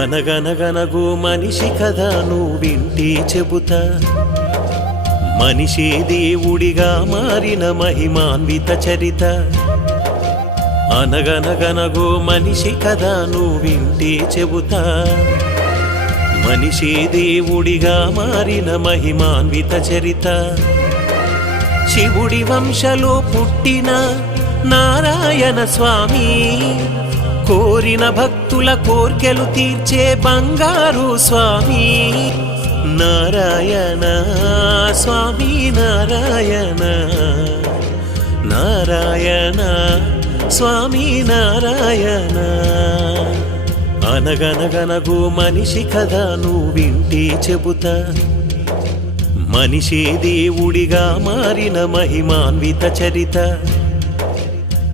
అనగనగనగు మనిషి కథ నువ్వింటే చెబుతా, మనిషే దేవుడిగా మారిన మహిమాన్విత చరిత. అనగనగనగు మనిషి కథ నువ్వింటే చెబుతా, మనిషే దేవుడిగా మారిన మహిమాన్విత చరిత. శివుడి వంశలో పుట్టిన నారాయణ స్వామి, కోరిన భక్తుల కోర్కెలు తీర్చే బంగారు స్వామి. నారాయణ స్వామి నారాయణ, నారాయణ స్వామి నారాయణ. అనగనగనగు మనిషి కథ నువ్వింటే చెబుతా, మనిషే దేవుడిగా మారిన మహిమాన్విత చరిత.